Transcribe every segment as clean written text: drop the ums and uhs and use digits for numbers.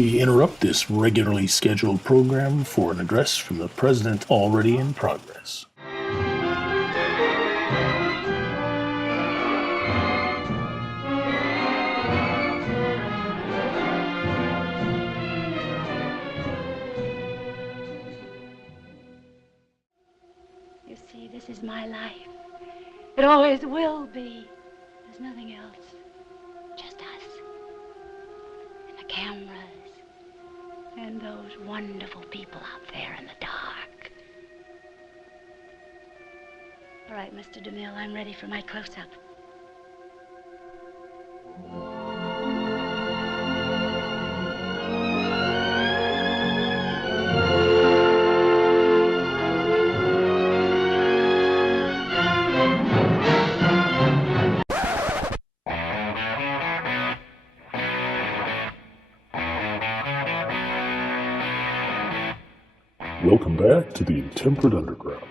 We interrupt this regularly scheduled program for an address from the President already in progress. You see, this is my life. It always will be. There's nothing else. Just us. And the cameras. And those wonderful people out there in the dark. All right, Mr. DeMille, I'm ready for my close-up. Welcome back to the Intemperate Underground.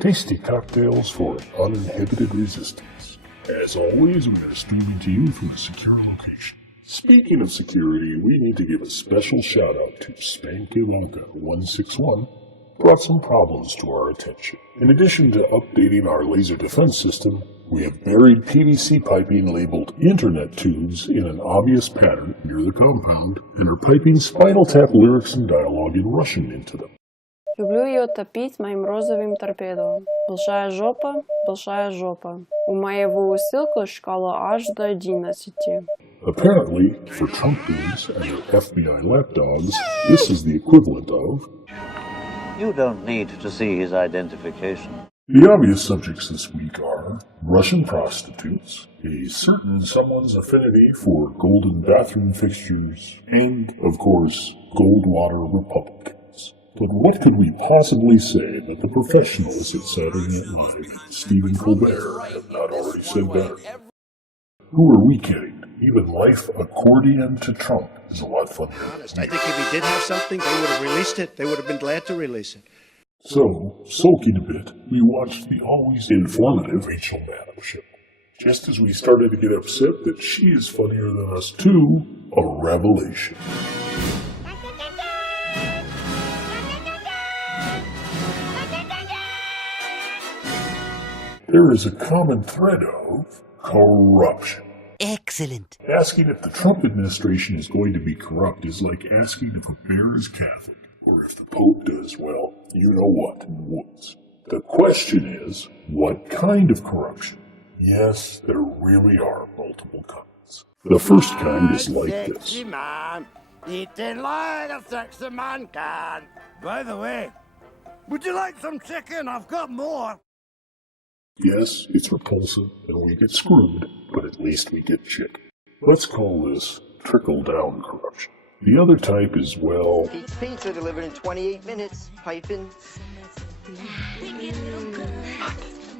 Tasty cocktails for an uninhibited resistance. As always, we are streaming to you from a secure location. Speaking of security, we need to give a special shout out to Spankivanka 161, brought some problems to our attention. In addition to updating our laser defense system, we have buried PVC piping labeled Internet tubes in an obvious pattern near the compound, and are piping Spinal Tap lyrics and dialogue in Russian into them. Люблю ее топить моим розовым торпедо. Большая жопа. У моего усилка шкала аж до 11. Apparently, for Trump dudes and their FBI lapdogs, this is the equivalent of... You don't need to see his identification. The obvious subjects this week are Russian prostitutes, a certain someone's affinity for golden bathroom fixtures, and, of course, Goldwater Republicans. But what could we possibly say that the professionals at Saturday Night Live and Stephen Colbert have not already said better? Who are we kidding? Even life accordion to Trump is a lot funnier. I think if he did have something, they would have released it. They would have been glad to release it. So, sulking a bit, we watched the always informative Rachel Maddow show. Just as we started to get upset that she is funnier than us too, a revelation. There is a common thread of corruption. Excellent. Asking if the Trump administration is going to be corrupt is like asking if a bear is Catholic, or if the Pope does, well, you know what, in the woods. The question is, what kind of corruption? Yes, there really are multiple kinds. The first kind is like this. Sexy man, eating like a sexy man can. By the way, would you like some chicken? I've got more. Yes, it's repulsive, and we get screwed, but at least we get chicken. Let's call this trickle-down corruption. The other type is, well... Pizza delivered in 28 minutes. Piping.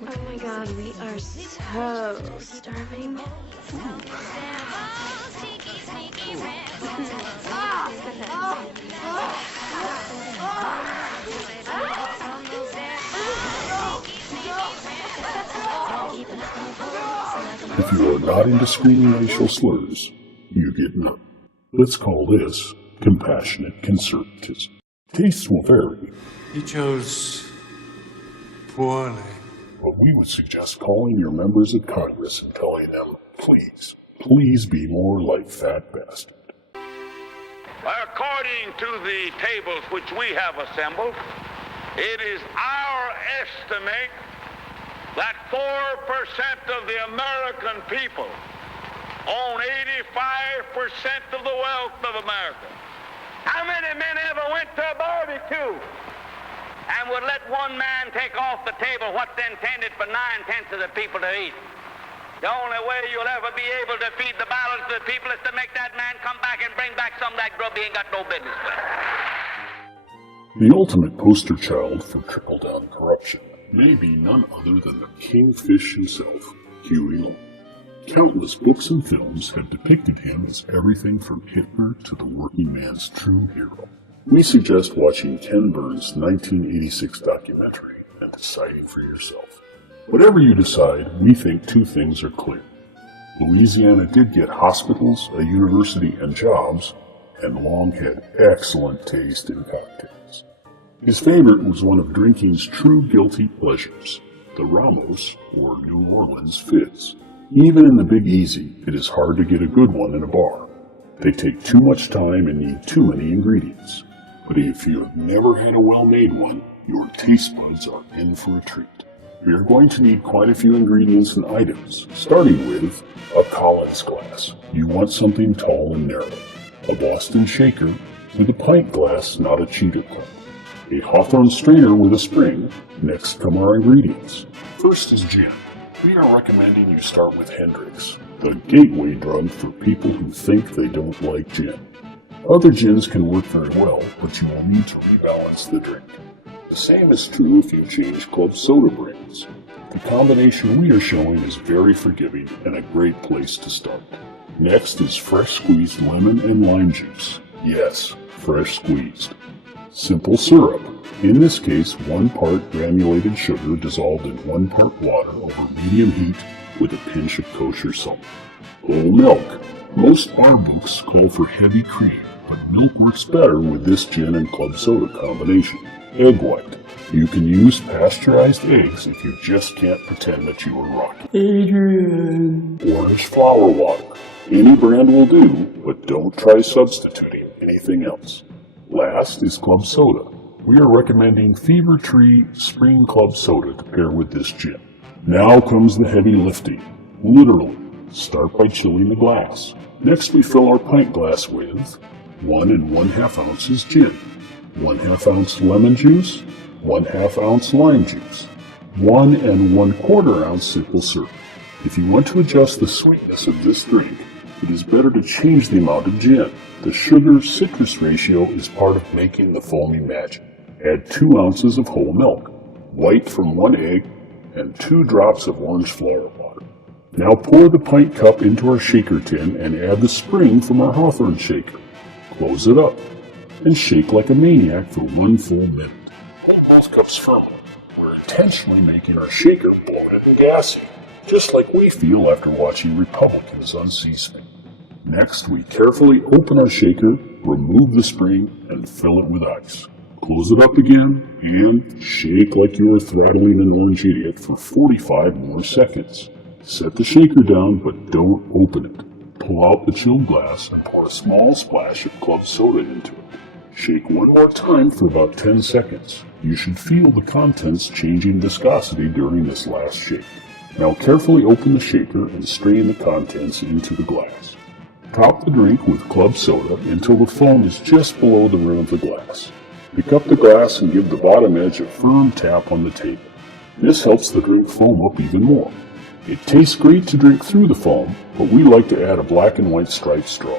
Oh my god, we are so starving. If you are not into screaming racial slurs, you get none. Let's call this compassionate conservatism. Tastes will vary. He chose poorly. But we would suggest calling your members of Congress and telling them, please be more like Fat Bastard. According to the tables which we have assembled, it is our estimate that 4% of the American people own 85% of the wealth of America. How many men ever went to a barbecue and would let one man take off the table what's intended for 9/10 of the people to eat? The only way you'll ever be able to feed the balance of the people is to make that man come back and bring back some of that grub he ain't got no business with. The ultimate poster child for trickle-down corruption may be none other than the kingfish himself, Huey Long. Countless books and films have depicted him as everything from Hitler to the working man's true hero. We suggest watching Ken Burns' 1986 documentary and deciding for yourself. Whatever you decide, we think two things are clear. Louisiana did get hospitals, a university, and jobs, and long had excellent taste in cocktails. His favorite was one of drinking's true guilty pleasures, the Ramos, or New Orleans Fizz. Even in the Big Easy, it is hard to get a good one in a bar. They take too much time and need too many ingredients. But if you have never had a well-made one, your taste buds are in for a treat. We are going to need quite a few ingredients and items, starting with a Collins glass. You want something tall and narrow. A Boston shaker with a pint glass, not a cheater cup. A Hawthorne strainer with a spring. Next come our ingredients. First is gin. We are recommending you start with Hendrick's, the gateway drug for people who think they don't like gin. Other gins can work very well, but you will need to rebalance the drink. The same is true if you change club soda brands. The combination we are showing is very forgiving and a great place to start. Next is fresh squeezed lemon and lime juice. Yes, fresh squeezed. Simple syrup. In this case, 1 part granulated sugar dissolved in 1 part water over medium heat with a pinch of kosher salt. Whole milk. Most bar books call for heavy cream, but milk works better with this gin and club soda combination. Egg white. You can use pasteurized eggs if you just can't pretend that you are Rocky. Adrian. Orange flower water. Any brand will do, but don't try substituting anything else. Last is club soda. We are recommending Fever Tree Spring Club Soda to pair with this gin. Now comes the heavy lifting. Literally. Start by chilling the glass. Next we fill our pint glass with 1 1/2 ounces gin, 1/2 ounce lemon juice, 1/2 ounce lime juice, 1 1/4 ounce simple syrup. If you want to adjust the sweetness of this drink, it is better to change the amount of gin. The sugar-citrus ratio is part of making the foamy magic. Add 2 ounces of whole milk, white from 1 egg, and 2 drops of orange flower water. Now pour the pint cup into our shaker tin and add the spring from our Hawthorne shaker. Close it up and shake like a maniac for 1 full minute. Hold both cups firmly. We're intentionally making our shaker bloated and gassy, just like we feel after watching Republicans on C-SPAN. Next, we carefully open our shaker, remove the spring, and fill it with ice. Close it up again, and shake like you are throttling an orange idiot for 45 more seconds. Set the shaker down, but don't open it. Pull out the chilled glass and pour a small splash of club soda into it. Shake one more time for about 10 seconds. You should feel the contents changing viscosity during this last shake. Now carefully open the shaker and strain the contents into the glass. Top the drink with club soda until the foam is just below the rim of the glass. Pick up the glass and give the bottom edge a firm tap on the table. This helps the drink foam up even more. It tastes great to drink through the foam, but we like to add a black and white striped straw.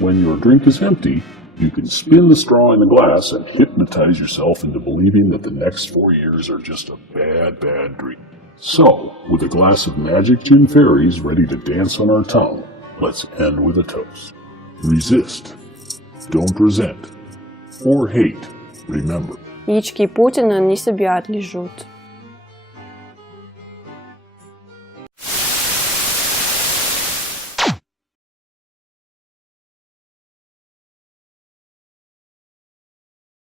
When your drink is empty, you can spin the straw in the glass and hypnotize yourself into believing that the next 4 years are just a bad dream. So, with a glass of Magic Gin Fairies ready to dance on our tongue, let's end with a toast. Resist. Don't resent. Or hate. Remember. Яички Путина не себя отлижут.